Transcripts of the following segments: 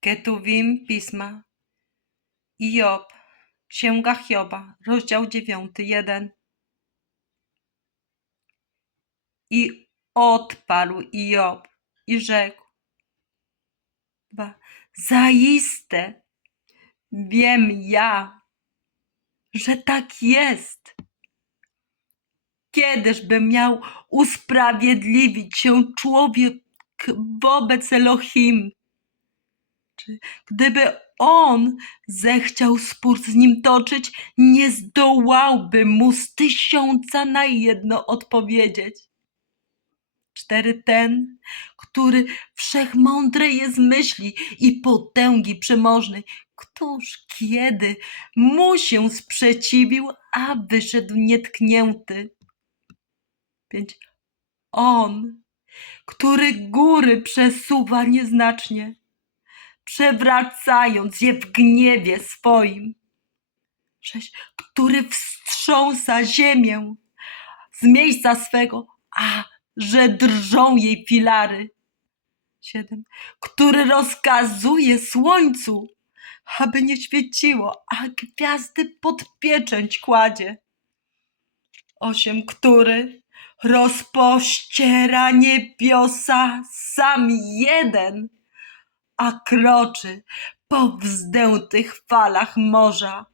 Ketuvim Pisma. Job, Księga Hioba, rozdział 9, 1. I odparł Job i rzekł. Zaiste wiem ja, że tak jest. Kiedyżby miał usprawiedliwić się człowiek wobec Elohim? Gdyby on zechciał spór z nim toczyć, nie zdołałby mu z tysiąca na jedno odpowiedzieć. Cztery ten, który wszechmądry jest myśli i potęgi przemożnej, któż kiedy mu się sprzeciwił, a wyszedł nietknięty. Pięć. On, który góry przesuwa nieznacznie, przewracając je w gniewie swoim. Sześć. Który wstrząsa ziemię z miejsca swego, a że drżą jej filary. Siedem. Który rozkazuje słońcu, aby nie świeciło, a gwiazdy pod pieczęć kładzie. Osiem. Który rozpościera niebiosa sam jeden, a kroczy po wzdętych falach morza,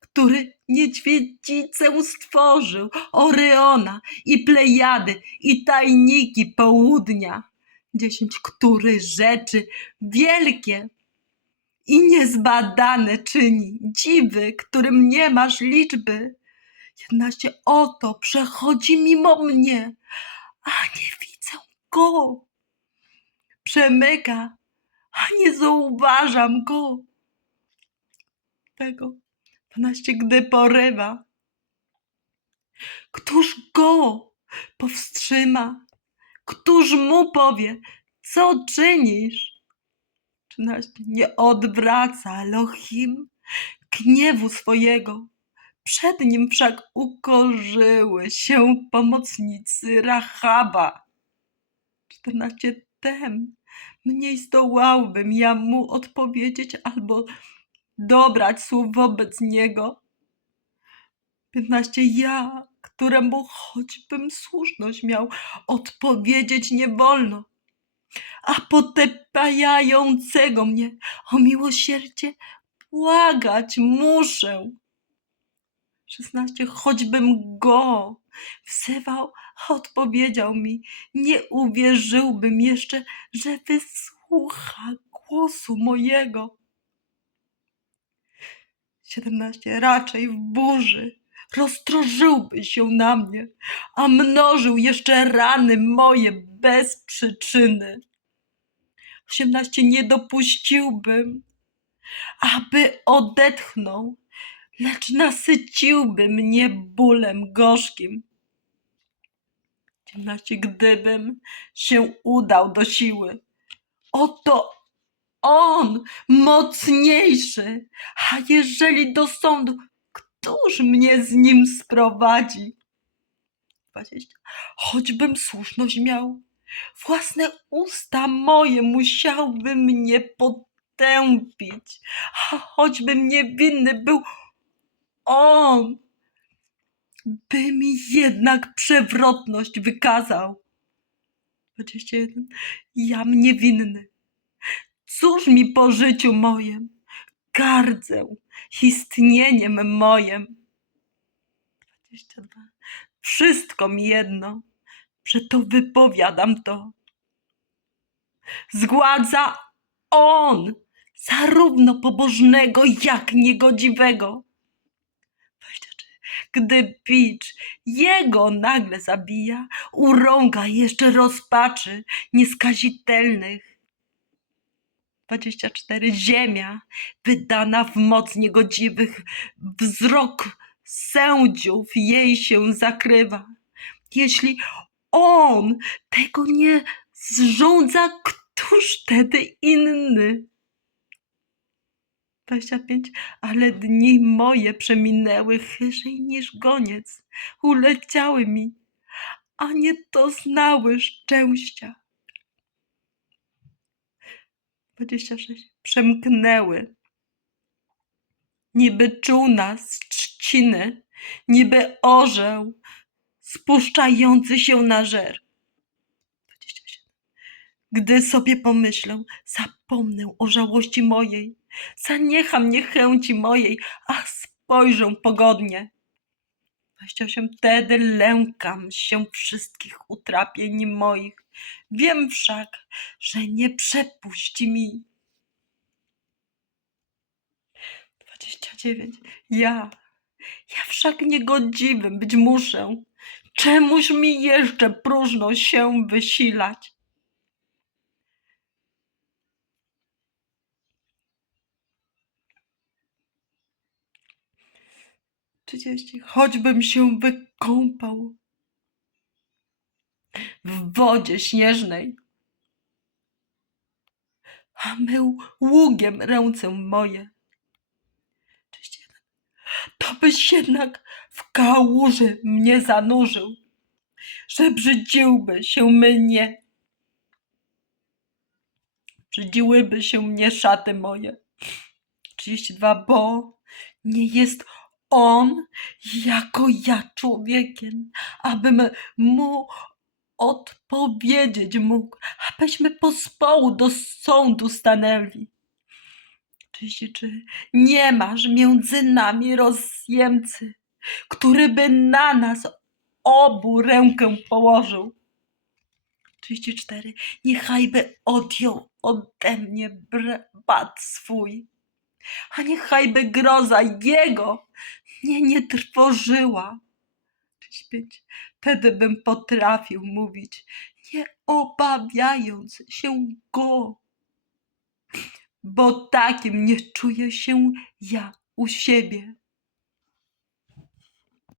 który niedźwiedzicę stworzył, Oryona i Plejady i tajniki południa. Dziesięć, który rzeczy wielkie i niezbadane czyni, dziwy, którym nie masz liczby. Jedenaście, oto przechodzi mimo mnie, a nie widzę go przemyka, a nie zauważam go. Tego 12, gdy porywa. Któż go powstrzyma? Któż mu powie, co czynisz? 13. Nie odwraca Elohim gniewu swojego. Przed nim wszak ukorzyły się pomocnicy Rahaba. 14. Tem mniej zdołałbym ja mu odpowiedzieć albo dobrać słów wobec niego. 15. Ja, któremu choćbym słuszność miał, odpowiedzieć nie wolno, a potępiającego mnie o miłosierdzie błagać muszę. 16. Choćbym go wzywał, odpowiedział mi, nie uwierzyłbym jeszcze, że wysłucha głosu mojego. 17. Raczej w burzy roztrożyłby się na mnie, a mnożył jeszcze rany moje bez przyczyny. 18. Nie dopuściłbym, aby odetchnął, lecz nasyciłby mnie bólem gorzkim. 18. Gdybym się udał do siły, oto on mocniejszy, a jeżeli do sądu, któż mnie z nim sprowadzi? 20. Choćbym słuszność miał, własne usta moje musiałby mnie potępić, a choćbym niewinny był on, by mi jednak przewrotność wykazał. 21. Jam niewinny. Cóż mi po życiu mojem? Gardzę istnieniem mojem. 22. Wszystko mi jedno, że to wypowiadam to. Zgładza on, zarówno pobożnego, jak niegodziwego. 23. Gdy bicz jego nagle zabija, urąga jeszcze rozpaczy nieskazitelnych. 24. Ziemia wydana w moc niegodziwych, wzrok sędziów jej się zakrywa. Jeśli on tego nie zrządza, któż wtedy inny? 25. Ale dni moje przeminęły chyżej niż goniec, uleciały mi, a nie doznały szczęścia. 26. Przemknęły. Niby czółna z trzciny, niby orzeł spuszczający się na żer. 27. Gdy sobie pomyślę, zapomnę o żałości mojej, zaniecham niechęci mojej, a spojrzę pogodnie. 28. Wtedy lękam się wszystkich utrapień moich. Wiem wszak, że nie przepuści mi. 29. Ja, ja wszak niegodziwym być muszę. Czemuż mi jeszcze próżno się wysilać? Trzydzieści. Choćbym się wykąpał w wodzie śnieżnej, a mył ługiem ręce moje. 31. To byś jednak w kałuży mnie zanurzył, że brzydziłby się mnie. Brzydziłyby się mnie szaty moje. 32. Bo nie jest on jako ja człowiekiem, abym mu odpowiedzieć mógł, abyśmy pospołu do sądu stanęli. 33. Nie masz między nami rozjemcy, który by na nas obu rękę położył. 34. Niechajby odjął ode mnie brat swój, a niechajby groza jego mnie nie trwożyła. 35. Wtedy bym potrafił mówić, nie obawiając się go, bo takim nie czuję się ja u siebie.